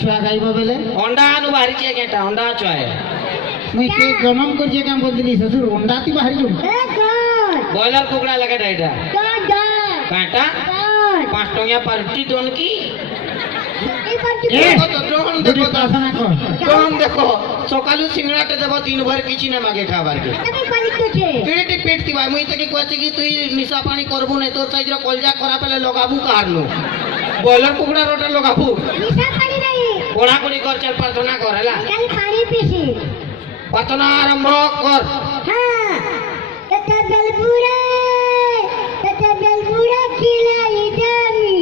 छुआ खाइबो बेले अंडा आनु बाहरी छे केटा अंडा छुआ है मुई के गनम कर जे काम बोलदिली ससुर अंडा ती बाहरी जो बॉयलर कुकड़ा लगे डाइडा काटा 5 टंगिया पार्टी दोन की देखो सकालू सिंगड़ाटे देव 3 भर किछि ने मागे खाबार के केड़े पेट थी भाई मुई तके कहछि कि तुई निशा पानी करबू नै तोर साइज रो कलजा खराब हेले लगाबू कारनो बॉयलर कुकड़ा रोटा लगाबू निशा पानी नहीं कोड़ा कोड़ी कर चल प्रार्थना कर हला खाली पानी पीसी प्रार्थना आरंभ कर हां तता बेलबुड़ा खिलाई जामी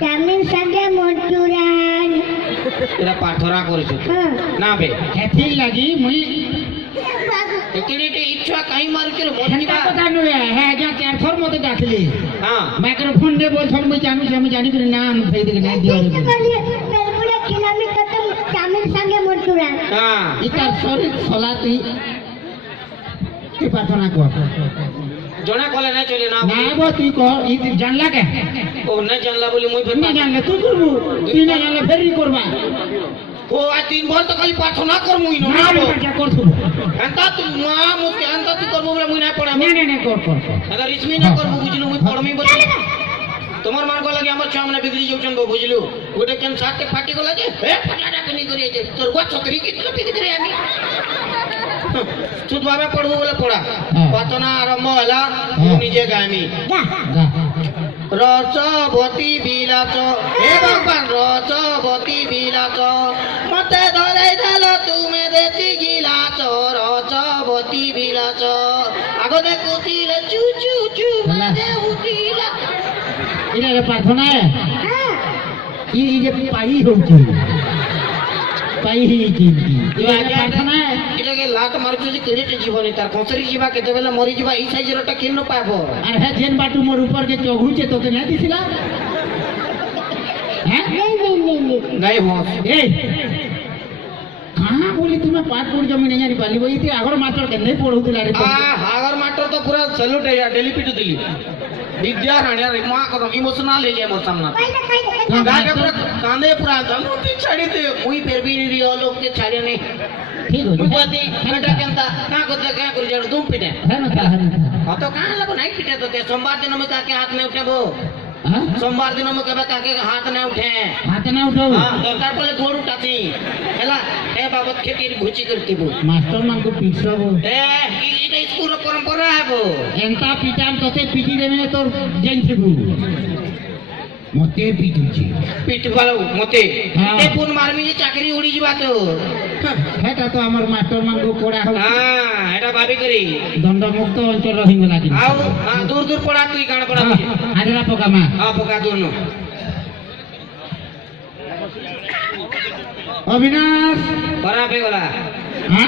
जामिन संगे मोटुरान तेरा प्रार्थना करछु हां ना बे हेथि लागि मुई एकेडे इच्छा काई मार के हेंता पता न है जा 4 थोर मते डाकली हां माइक्रोफोन दे बोल थोर मुई जानू जे जानी के नाम भई दे नहीं दियो रे बेलबुड़ा खिलामी खत्म जामिन संगे मोटुरान हां इता सॉरी सला तू की प्रार्थना कर जोना कोले नहीं चले ना ना बो तू कर ई जानला के ओ नहीं जानला बोली मुई नहीं जानले तू करबू तू नहीं जानले फेरी करबा ओ आ 3 भर तो खाली प्रार्थना कर मुई न ना बो क्या कर तू अंता तू मां मुके अंता तू करबो बोले मुई ना पड़ा नहीं कर अगर इसमें ना करबो बुझलु मुई पड़मी बोल তোমার মান গলা কি আমার ছুয়া মানে বিগড়ি যাউছন গো বুঝলু ওটা কেন সাথে ফাটি গলা যে হে ফাটাটা কেনি করি যে তোর গো ছতরি কি তো বিগড়ি করে আমি চুত ভাবে পড়বো বলে পড়া প্রার্থনা আরম্ভ হলা নিজে গামি রসবতী বিলাস হে ভগবান রসবতী বিলাস মতে ধরে দিল তুমি দেশি গিলাস রসবতী বিলাস আগতে কুতিলে চু চু চু মানে উঠিলা इने प्रार्थना है हां ई जे पाई होची पाई ही की ये प्रार्थना है इले के लात मारछु जे केते जीवन तार कंसरी जीवा केते बेला मरी जीवा ई साइज रटा केन न पाबो अरे है जेन बाटू मोर ऊपर के चोघू छे तो के नहीं दिसला हैं नहीं हो ए कहां बोली तुम्हें पाठ पढ़ जमी नहीं जानी पाली वही थी आगर मास्टर के नहीं पढ़ौतिला रे आगर मास्टर तो पूरा सैल्यूट है यार डेली पिटू दिली विद्या राणिया रे मां को इमोशनल है जे मोर सामने गाके पूरा कांदे पूरा जमुती छाड़ी दे मुई फिर भी रियो लोग के छाड़े नहीं ठीक हो बुआती बेटा केनता का को जड़ तुम पिटे है ना हां तो कहां लगो नहीं पिटे तो ते सोमवार दिन में काके हाथ नहीं उठेबो हां सोमवार दिन में केबे काके हाथ नहीं उठे हाथ ना उठाओ हां दरकार पले गोड़ उठाती हैला ए बाबत खेती भूची करती बो मास्टर मान को पीछबो ए इटा स्कूल परंपरा है बो एंता पिटान तोते पिटी देबे तोर जेन छिबू मते पिटुची पिट वाला मते हाँ। ते पुन मारमी जे चाकरी उड़ी जीवा तो हेटा तो हमर मास्टर मान को कोड़ा हो हां एटा भाभी करी दंड मुक्त अंचल रही गला कि आओ हां दूर दूर पड़ा तू गाण पड़ा हाजरा पका मा हां पका दोनो अविनाश खराब है गला हां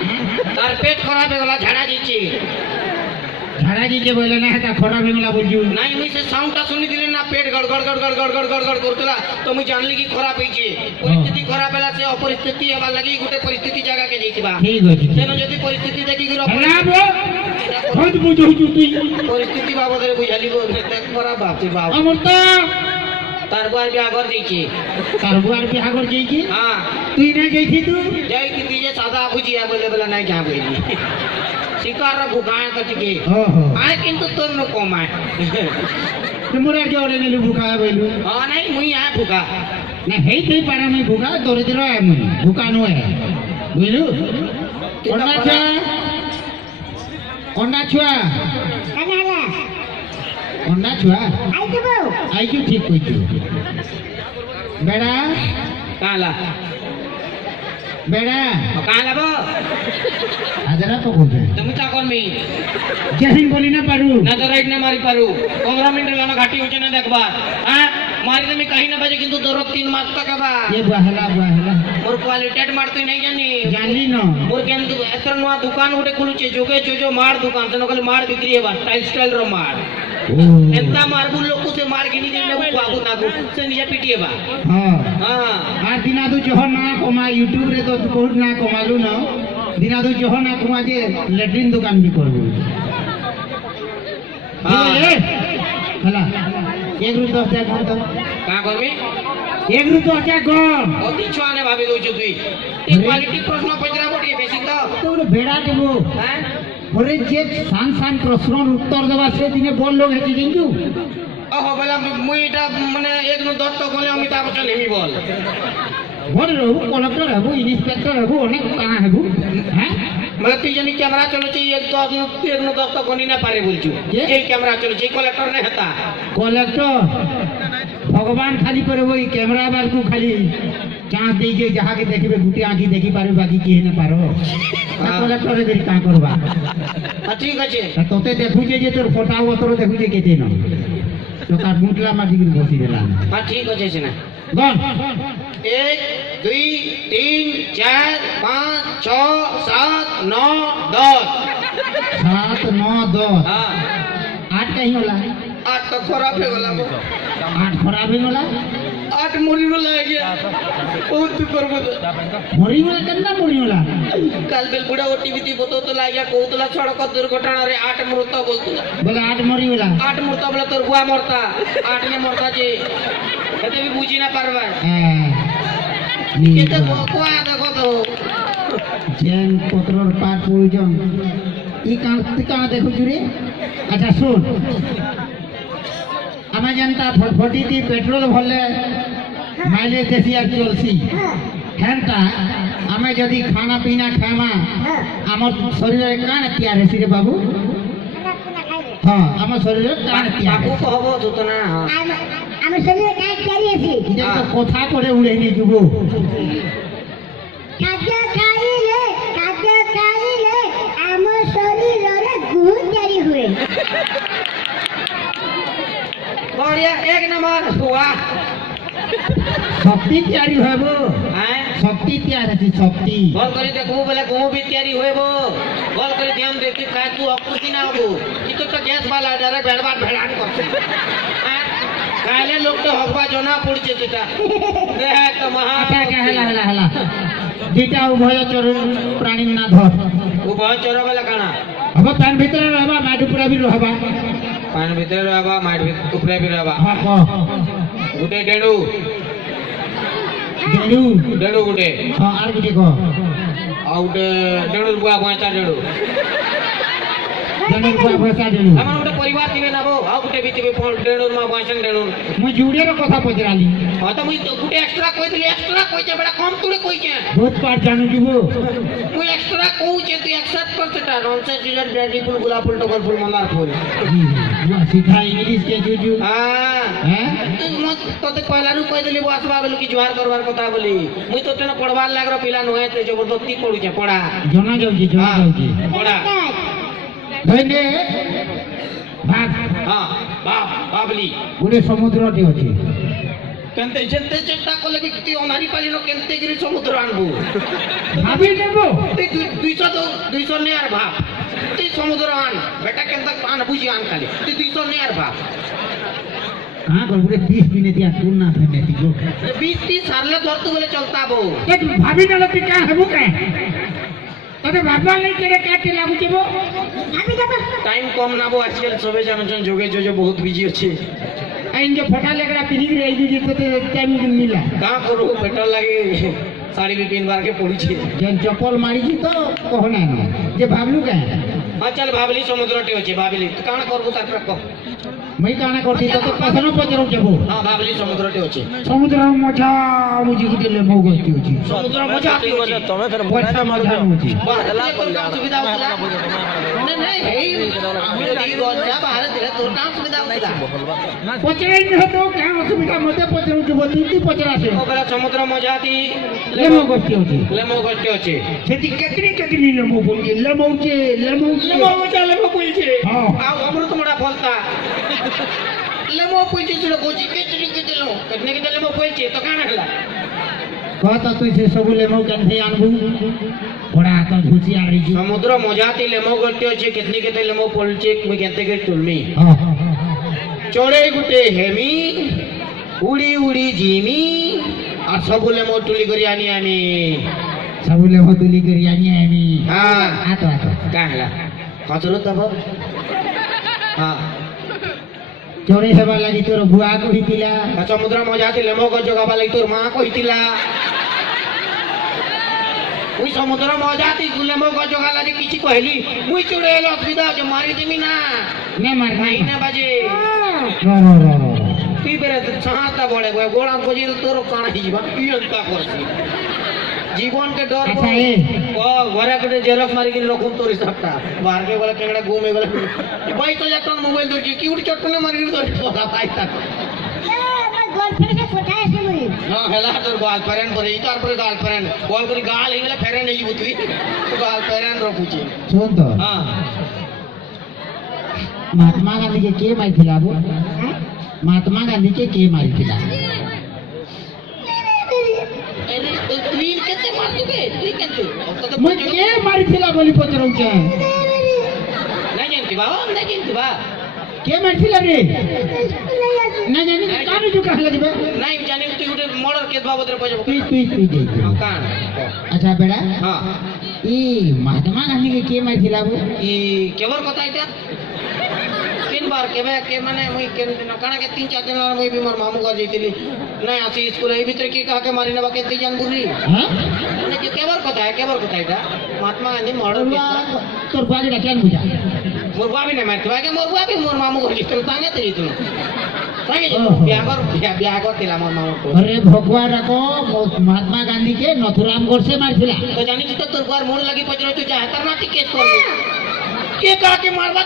तार पेट खराब है गला झाड़ा जीची झाड़ा जी के बोले ना हेता खोड़ा बेंगला बोलजू नहीं मुई से साउंडटा सुनी दिले ना पेट गड़गड़ गड़गड़ गड़गड़ गड़गड़ करतला तो मुई जानली कि खराब है छी परिस्थिति खराब होला से अपरिस्थिति हेबा लागि गुटे परिस्थिति जगह के जइतबा ठीक होची तेनो जदी परिस्थिति देखि गिरो ना बो बहुत बुझू तू परिस्थिति बाबद रे बुझाली गो देख खराब बापती बाप अमृत तार बुआर बियाह कर देछि तार बुआर बियाह कर जेकी हां तू नहीं गई तू जई की दीजे सादा बुझिया बोले बोला नहीं जा बोली शिकार भुगाए कटिके ओहो आए किंतु तोर न कमाए तुमरा के ओरे नेलु भूखा बोलू हां नहीं मुई आ भुगा ना हेई तई पारा में भूखा तोरे दिरो है मुई भूखा नो है बुझलू कोंडा छुआ अनाला कोंडा छुआ आई देबो आई क्यों ठीक कोई बेड़ा काला बेड़ा काला बो हाजरा पकोगे तुम ता कोन मी जहिन बोली ना पारू ना तो राइट ना मारी पारू 15 मिनट लाना घाटी होचे ना देखबा हां मारी तो मैं कहीं ना बजे किंतु दरक 3 मास तक बा ये बहला मोर क्वालिटेट मारते नहीं जानी जानी न मोर केन एतर नुआ दुकान उठे खुलुचे जोगे जो मार दुकान तनो खाली मार बिक्री हेबा स्टाइल रो मार एंता मारबु लोग से मार के नहीं ने बाबू नागु से निजा पिटिएबा हां हां आ दिना दो जोहर ना कमा यूट्यूब रे तो बहुत ना कमालू न दिना दो जोहर ना कमा जे लेट्रिन दुकान भी करबू हां हला 1 रुपया 10 का करबी एक रु तो अच्छा गम অতি ছুয়ানে ভাবি দউছ তুই এই কোয়ালিটি প্রশ্ন পচরা বটি বেশি তো তো ওটা বেড়া দেবো হ্যাঁ ওরে যে সান সান প্রশ্নর উত্তর দেবা সেদিনে বল লোক হেঁচি কিন্তু ওহো বলা মুই এটা মানে এক নু 10 তো গলে আমি তা বচন হেমি বল বল রহু কলেক্টর হবু ইন্সপেক্টর হবু অনেক কানা হবু হ্যাঁ মানে তুই জানি ক্যামেরা চলছে এক তো এক নু 10 তো গনি না পারে বলছু এই ক্যামেরা চলছে কলেক্টর না হেতা কলেক্টর ভগবান খালি করে ওই ক্যামেরা বালকু খালি চাঁদ দিয়ে যাহাকে দেখিবে গুটি আঁকি দেখি পারবে বাকি কি না পারো কলেক্টরে বেরি কাঁ করবা ঠিক আছে তোতে দেখুছে যে তোর ফটা অতর দেখুছে কেতে ন তো তার মুটলা মাটি করে বসি দিলাম হ্যাঁ ঠিক আছে সিনা গন 1 2 3 4 5 6 7 9 10 7 9 10 হ্যাঁ 8 कहीं होला 8 তো খারাপ হয়ে গেল 8 खराब ही होला 8 মরি গেল আগে বহুত তুই করবো তো मरी होला केतना मरी होला কাল বেল বুড়া ওটিভি তি বতো তো লাগিয়া কৌতলা সড়ক দুর্ঘটনা রে 8 মৃত বলতুলা बोले 8 मरी होला 8 মৃত বলে তোর বুয়া মরতা 8 নে মরতা যে এতে भी বুঝি না পারবা কেতে কোয়া দেখো তো जेन पत्रर पाठ प्रयोजन ই কাঁ দেখো জুড়ে আচ্ছা শুন আমি যেনটা ফটফটি দি পেট্রোল ভরলে মাইলেজ বেশি আর চলছি হ্যানটা আমি যদি খানা পিনা খাইমা আমার শরীরে কাণ তিয়ার হেসি রে বাবু হ্যাঁ আমার শরীরে কাণ তিয়ার বাবু কহব তো তো না আমি শরীরে কাজ চালিয়েছি এটা তো কথা করে উড়ে নিয়ে যাব খাদ্য খাইলে আমার শরীরে গুণ জারি हुए बढ़िया एक नंबर हुआ শক্তি তৈরি হইব हैं শক্তি তৈরি আছে শক্তি बॉल करी देखो बोले गहूं भी तैयारी होएबो बॉल करी ध्यान देती खाए तू अक्कुसी ना होबो कि तो गैस वाला डायरेक्ट भेड़बाट भेड़ान करते काले लोग तो हकबा जोना पड़ছে যেটা দেখ তো মহা আচ্ছা আচ্ছা হেলা হেলা হেলা যেটা উভয় চরণ প্রাণী না ধর ও বহুত চোর বেলা কানা হব প্যান ভিতরে রহবা মাটি উপরে भी রহবা পান ভিতরে রহবা মাটি উপরে भी রহবা হ্যাঁ কহ গুটে ডেড়ু দেলু ডেড়ু গুটে হ্যাঁ আর গুটি কহ আর গুটে ডেড়ু বুয়া পয়সা ডেড়ু জনের পয়সা দেলু আমার গুটে পরিবার দিবে না বো আর গুটে বিতিবে ডেড়ুর মা পয়সা ডেড়ুর মুই জুড়ের কথা পচরালি হয়তো মুই গুটে এক্সট্রা কই দিলি এক্সট্রা কইছে বেটা কম তুলে কইছে বহুত পার জানু দিব মুই এক্সট্রা কইছে তুই অ্যাকসেপ্ট কর সেটা ননসেন্স ইজ ব্যাডি ফুল গোলাপ ফুল টগর ফুল মন্দার ফুল সিধা ইংলিশ কে জুজু হ্যাঁ হ্যাঁ তুই মত তোতে পয়লানু কই দিলি বসবা বলি কি জোহার করবার কথা বলি মুই তো তেন পড়বার লাগর পিলা নহে তে জবরদস্তি পড়ুছে পড়া জনা যাউছি জনা যাউছি পড়া ধইনে ভাগ হ্যাঁ বাপ বাবলি গোটে সমুদ্রটি আছে কেনতে যেতে চেষ্টা করলে কি তুই অনারি পালিনো কেনতে গিরি সমুদ্র আনবো ভাবি দেব তুই 200 নে আর ভাব তুই সমুদ্র আন বেটা কেনতে আন বুঝি আন খালি তুই 200 নে আর ভাব कहाँ कर पूरे 20 मिनट या तू ना था मैं तिको 20-30 साल धरतु बोले चलता बो ये तू भाभी ना लगती क्या है वो क्या तोते बाबा नहीं तेरे क्या के लागू के वो আমি যাব टाइम कम ना बो आजकल सबे जन जोगे जो बहुत बिजी अच्छे इन जो फोटा लेकर पिनी की रही जी तो टाइम मिला कहाँ करो पेट्रोल लगे साड़ी भी 3 बार के पड़ी छे जन चप्पल मारी जी तो कहना है जे भाबलू क्या है हाँ चल भाबली समुद्र टे होचे भाबली तो काना करबो तार को मैं कहना करती तो पसनो पचरो जबो हाँ भाबली समुद्र टे होचे समुद्र मजा मुझे को दिले मौ गस्ती होची समुद्र मजा आती होचे तमे फिर पैसा मजा होची सुविधा होता नहीं नहीं हे रोजा बाहर दिले तो काम सुविधा होता पचरे नहीं तो क्या असुविधा मते पचरो जबो तीन पचरा से ओ बेला समुद्र मजा आती ले मौ गस्ती होची लेमो गट्टे होचे खेती केतरी लेमो बोली लेमो के लेमो पुलचे हाँ आओ अमृत मोड़ा फलता लेमो पुलचे सुनो गोजी केतरी के दिलो कतने के लेमो पुलचे तो काना हला कहता तू से सब लेमो कन्थे आनबू बड़ा तो झूठी आ रही जी समुद्र मजाती लेमो गट्टे होचे कितने के लेमो पुलचे मैं कहते के तुलमी हां चोड़े गुटे हेमी उड़ी उड़ी जीमी और सब लेमो टुली करी आनी आमी सब लेमो तुली करी आनी आमी हां आतो का हला कचरो तब हां ଚଢ଼େଇ ହେବା ଲାଗି ତୋର ବୁଆ କହିଥିଲା। ସମୁଦ୍ର ମଜା ଥିଲେ ମୋ ଜଗାବା ଲାଗି ତୋର ମା କହିଥିଲା। ମୁଇଁ ସମୁଦ୍ର ମଜା ଥିଲେ ମୋ ଜଗା ଲାଗି କିଛି କହିଲି ମୁଇଁ ଚୁଡେ ହେଲେ ଅସୁବିଧା ଅଛି ମାରିଦେମି ନା ନେ ମାର ନାଇଁ ନା ବାଜେ তুই বেড়ে ছাঁটা বড়ে গোড়া বজিল তোর কাଣା হইবা ইয়ন্তা করছি জীবনকে ডর আচ্ছা এ ও ঘরে কোটে জেরক্স মারি গিল রকম তোর হিসাবটা বারকে বলে কেগড়া ঘুমে গেল ভাই তো একটা মোবাইল ধরছি কি উড়ি চট্টনে মারি গিল তোর কথা পাইতা আমার গার্লফ্রেন্ডকে কোথায় আছে বলি হ্যাঁ হেলা তোর গার্লফ্রেন্ড পরে এই তারপরে গার্লফ্রেন্ড কল করি গাল হয়ে গেলে ফেরেন্ড হয়ে যাবো তুই গার্লফ্রেন্ড রখুছি শোন তো হ্যাঁ মহাত্মা গান্ধীকে কে মারিଥିଲା বো মহাত্মা গান্ধীকে কে মারিଥିଲା তুই কেতে মারতুকে তুই কেতে মই কে মারিଥିଲା বলি পচরউছে নাই জানতি বাবা নাই জানতি বা কে মারিଥିଲା রে না জানি কানে জু कहला দিবে নাই জানি তুই ଗୋଟେ মর্ডার কেস বাবদরে পয়সা তুই দে কান আচ্ছা বেড়া হ্যাঁ ই মহাত্মা গান্ধীকে কে মারিଥିଲା বো ই কেবর কথা এটা তিন বার কেবে কে মানে মুই কেন কানা কে 3-4 দিন মুই বি মোর মামু ঘর যাইতিলি নাই আসি স্কুল এই ভিতরে কি কাকে মারি নেবা কেতে জান বুঝলি হ্যাঁ মানে কি কেবর কথা এটা মহাত্মা গান্ধী মর্ডার কেস তোর বাগিটা কেন বুঝা মোর বাবি না মারতে আগে মোর বাবি মোর মামু ঘর গিয়েছিল তাঙ্গে তো গিয়েছিল তাঙ্গে বিয়া করছিলাম মোর মামু আরে ভগবান রাখো মহাত্মা গান্ধীকে নথুরামগড় সে মারিଥିଲା তো জানিস তো তোর ঘর মোড় লাগি পচরে তুই যা তার নাটি কেস করবি কে কাকে মারবা